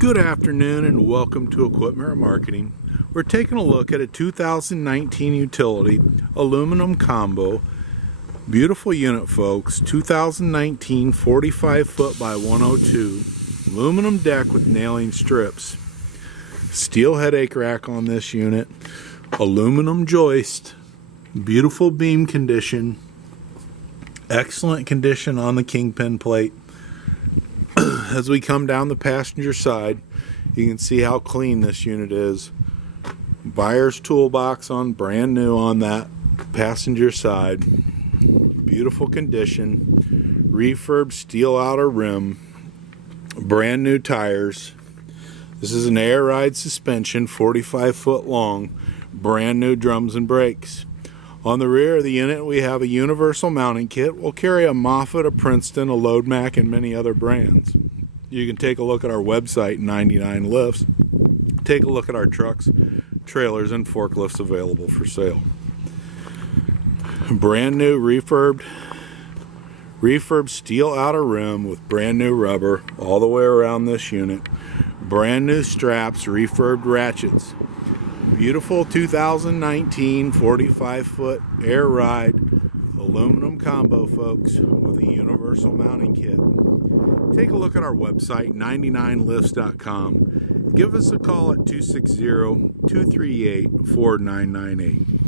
Good afternoon and welcome to Equipment Marketing. We're taking a look at a 2019 utility aluminum combo. Beautiful unit, folks. 2019 45 foot by 102. Aluminum deck with nailing strips. Steel headache rack on this unit. Aluminum joist. Beautiful beam condition. Excellent condition on the kingpin plate. As we come down the passenger side, you can see how clean this unit is. Buyer's toolbox on, brand new on that passenger side. Beautiful condition. Refurb steel outer rim. Brand new tires. This is an air ride suspension, 45 foot long. Brand new drums and brakes. On the rear of the unit, we have a universal mounting kit. We'll carry a Moffett, a Princeton, a Loadmac, and many other brands. You can take a look at our website, 99 Lifts. Take a look at our trucks, trailers, and forklifts available for sale. Brand new refurbed steel outer rim with brand new rubber all the way around this unit. Brand new straps, refurbed ratchets. Beautiful 2019 45 foot air ride aluminum combo, folks, with a universal mounting kit. Take a look at our website, 99lifts.com. Give us a call at 260-238-4998.